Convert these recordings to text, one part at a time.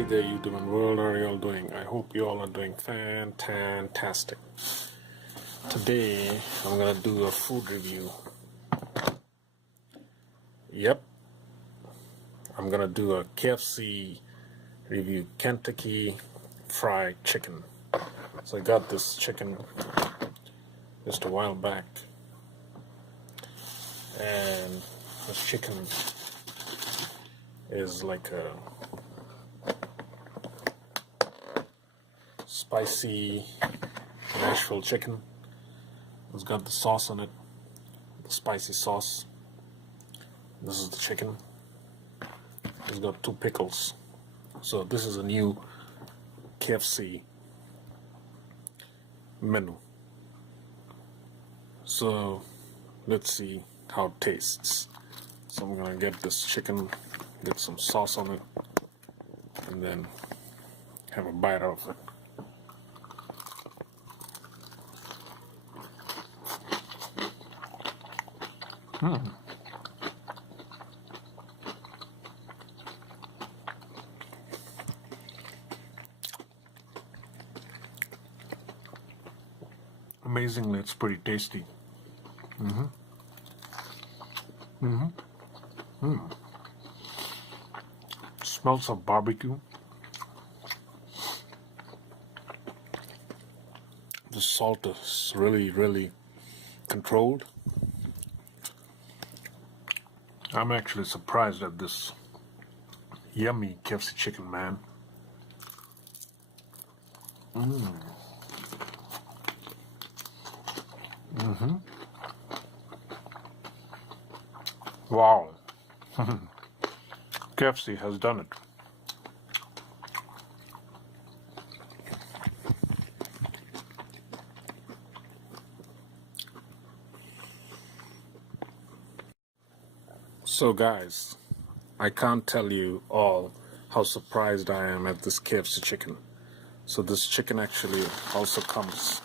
Hey there, YouTube and world, how are you all doing? I hope you all are doing fantastic. Today, I'm gonna do a food review. Yep, I'm gonna do a KFC review, Kentucky Fried Chicken. So I got this chicken just a while back, and this chicken is like a spicy Nashville chicken. It's got the sauce on it, the spicy sauce. This is the chicken. It's got 2 pickles. So this is a new KFC menu. So let's see how it tastes. So I'm gonna get this chicken, get some sauce on it, and then have a bite out of it. Amazingly, it's pretty tasty. Smells of barbecue. The salt is really controlled. I'm actually surprised at this yummy KFC chicken, man. Wow. KFC has done it. So guys, I can't tell you all how surprised I am at this KFC chicken. So this chicken actually also comes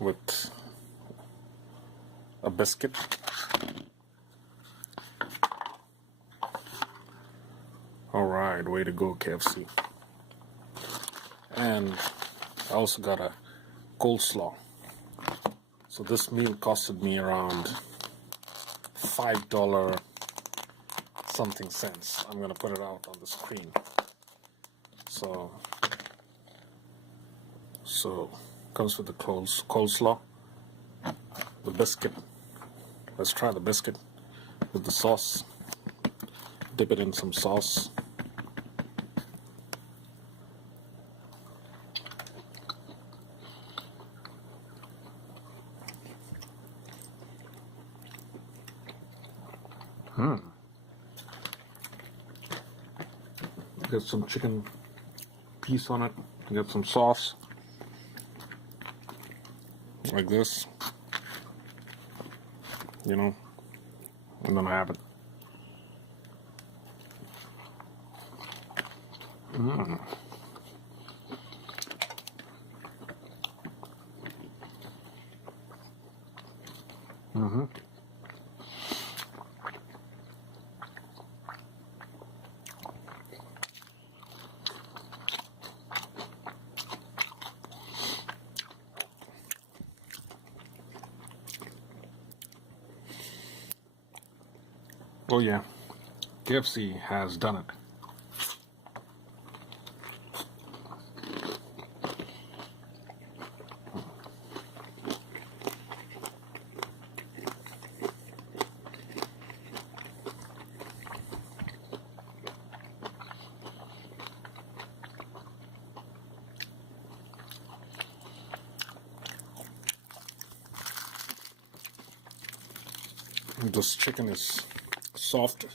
with a biscuit. Alright, way to go KFC. And I also got a coleslaw. So this meal costed me around $5 something cents. I'm gonna put it out on the screen. So comes with the coleslaw, the biscuit. Let's try the biscuit with the sauce. Dip it in some sauce. Get some chicken piece on it. Get some sauce. Like this. You know. And then I have it. Oh yeah, KFC has done it. This chicken is soft,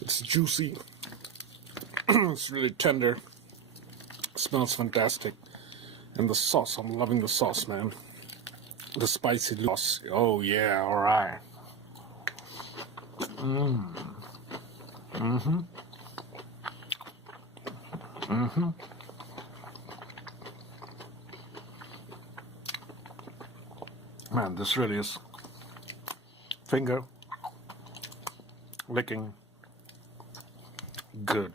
it's juicy, it's really tender, smells fantastic, and the sauce, I'm loving the sauce, man. The spicy sauce, oh yeah, alright. Man, this really is finger licking good.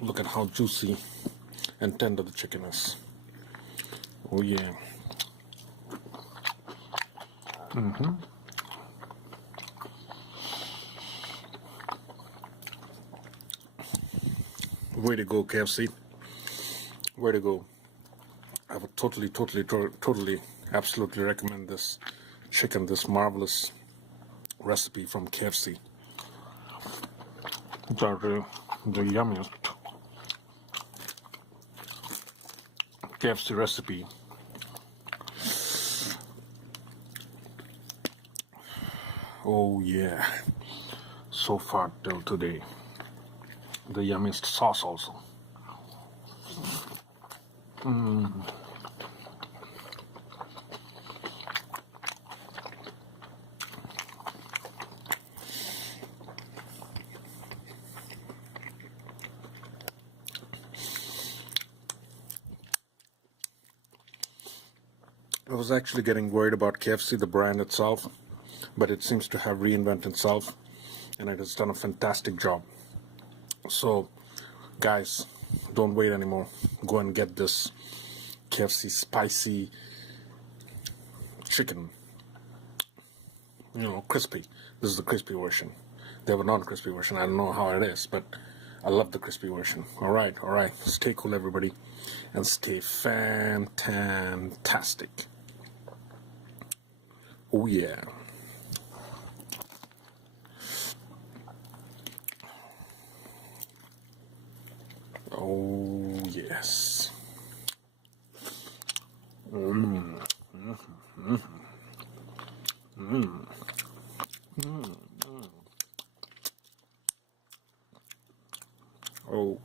Look at how juicy and tender the chicken is. Oh yeah. Way to go, KFC. Way to go. I would totally, absolutely recommend this chicken, this marvelous recipe from KFC. The yummiest KFC recipe. Oh yeah. So far till today. The yummiest sauce also. I was actually getting worried about KFC, the brand itself, but it seems to have reinvented itself, and it has done a fantastic job. So, guys, don't wait anymore. Go and get this KFC spicy chicken. You know, crispy. This is the crispy version. They have a non-crispy version. I don't know how it is, but I love the crispy version. All right. Stay cool, everybody, and stay fantastic. Oh yeah. Oh yes. Oh